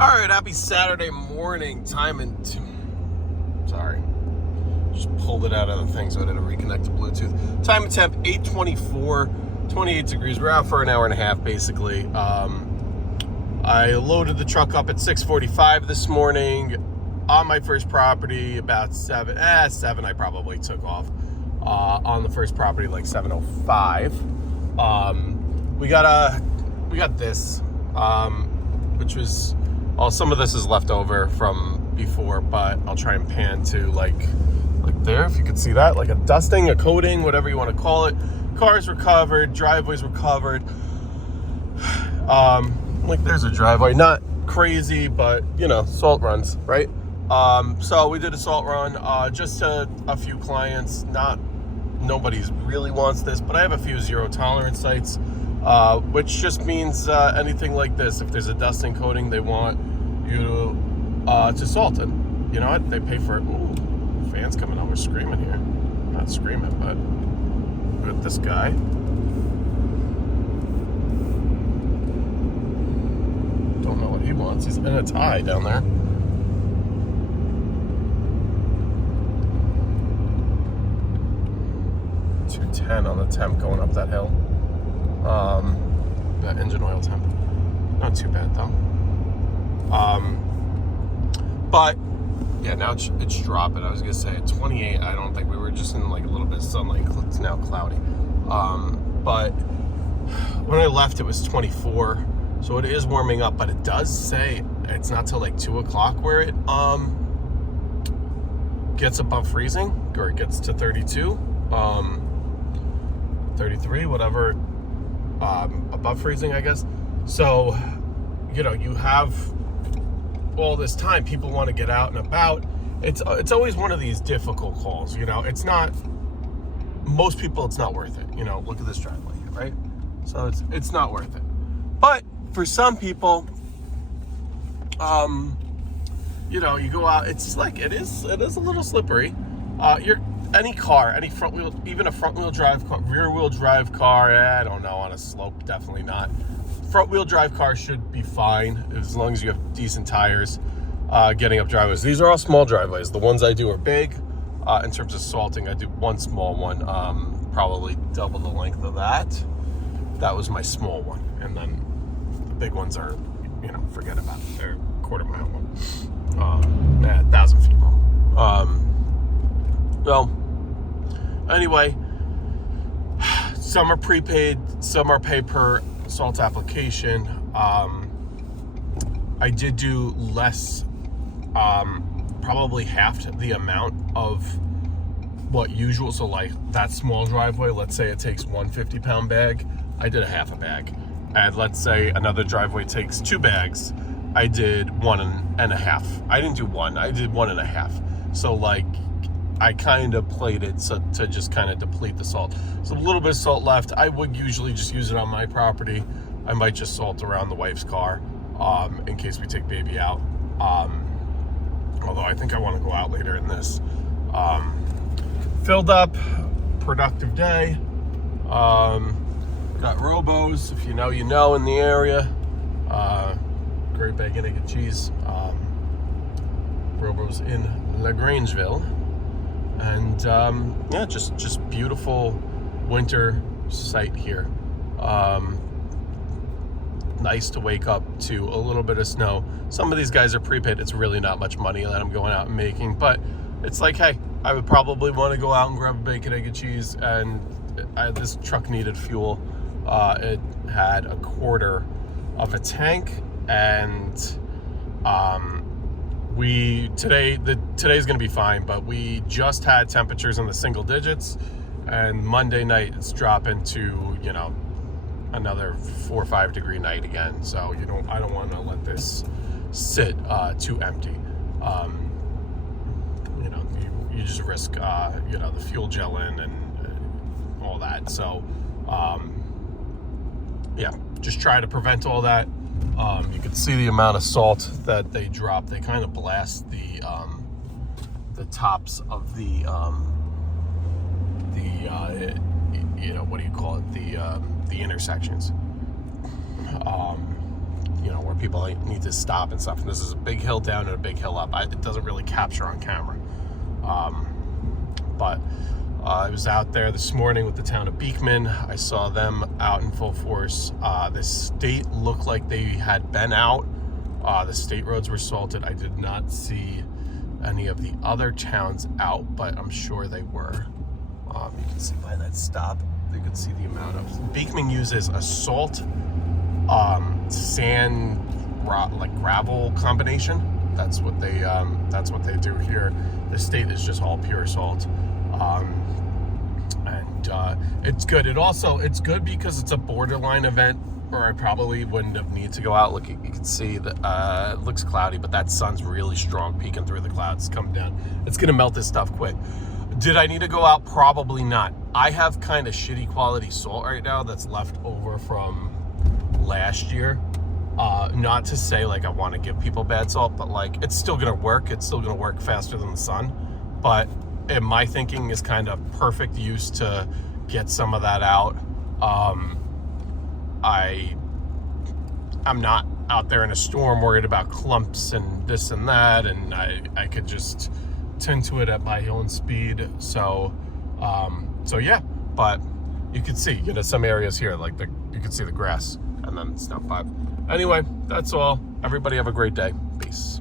All right, happy Saturday morning. Sorry, just pulled it out of the thing so I had to reconnect to Bluetooth. Time and temp 8:24, 28 degrees. We're out for an hour and a half basically. I loaded the truck up at 6:45 this morning on my first property. About 7 I probably took off on the first property like 7:05. We got this, which was. Well, some of this is left over from before, but I'll try and pan to like there, if you could see that, like a dusting, a coating, whatever you want to call it. Cars were covered, driveways were covered. Like there's a driveway, not crazy, but you know, salt runs, right? So we did a salt run, just to a few clients. Nobody's really wants this, but I have a few zero tolerance sites, which just means anything like this. If there's a dusting coating, they want you to salt it. You know what? They pay for it. Ooh, fans coming over screaming here. Not screaming, but look at this guy. Don't know what he wants. He's in a tie down there. $210 on the temp going up that hill. That engine oil temp. Not too bad though. But yeah, now it's dropping. I was gonna say at 28. I don't think we were just in like a little bit of sunlight. It's now cloudy. But when I left, it was 24. So it is warming up, but it does say it's not till like 2 o'clock where it gets above freezing, or it gets to 32, 33, whatever, above freezing, I guess. So, you know, you have all this time. People want to get out and about. It's always one of these difficult calls. You know, it's not. Most people, it's not worth it. You know, look at this driveway here, right? So it's not worth it. But for some people, you know, you go out. It's like it is a little slippery. Any car, any front wheel, even a front wheel drive car, rear wheel drive car. I don't know, on a slope, definitely not. Front wheel drive car should be fine as long as you have decent tires getting up driveways. These are all small driveways. The ones I do are big. In terms of salting, I do one small one, probably double the length of that. That was my small one. And then the big ones are, you know, forget about it. They're quarter-mile one. 1,000 feet long. Well, anyway, some are prepaid, some are pay per salt application. I did do less, probably half the amount of what usual. So like that small driveway, let's say it takes 150-pound bag, I did a half a bag. And let's say another driveway takes 2 bags, I did 1.5. I didn't do 1, I did 1.5. So like, I kind of played it so to just kind of deplete the salt. So a little bit of salt left. I would usually just use it on my property. I might just salt around the wife's car in case we take baby out. Although I think I want to go out later in this. Filled up, productive day. Got Robos, if you know, you know, in the area. Great Bacon, Egg and Cheese. Robos in LaGrangeville. And yeah, just beautiful winter site here. Nice to wake up to a little bit of snow. Some of these guys are prepaid. It's really not much money that I'm going out and making, but it's like, hey, I would probably want to go out and grab a bacon, egg, and cheese, and this truck needed fuel. It had a quarter of a tank, and today's gonna be fine, but we just had temperatures in the single digits, and Monday night it's dropping to, you know, another 4 or 5 degree night again. So I don't want to let this sit too empty. You know, you just risk you know, the fuel gelling and all that. So yeah, just try to prevent all that. You can see the amount of salt that they drop. They kind of blast the tops of the you know, what do you call it? The intersections. you know, where people need to stop and stuff. And this is a big hill down and a big hill up. It doesn't really capture on camera. But I was out there this morning with the town of Beekman. I saw them out in full force. The state looked like they had been out. The state roads were salted. I did not see any of the other towns out, but I'm sure they were. You can see by that stop, you can see the amount of... Beekman uses a salt, sand, like gravel combination. That's what they do here. The state is just all pure salt. It's good. It's good because it's a borderline event, or I probably wouldn't have needed to go out. Look, you can see that it looks cloudy, but that sun's really strong peeking through the clouds coming down. It's gonna melt this stuff quick. Did I need to go out? Probably not. I have kind of shitty quality salt right now that's left over from last year. Not to say like I want to give people bad salt, but like it's still gonna work. It's still gonna work faster than the sun. But in my thinking is kind of perfect use to get some of that out. I'm not out there in a storm worried about clumps and this and that, and I could just tend to it at my own speed. So yeah, but you can see, you know, some areas here, like you can see the grass, and then it's now 5. Anyway, that's all. Everybody have a great day. Peace.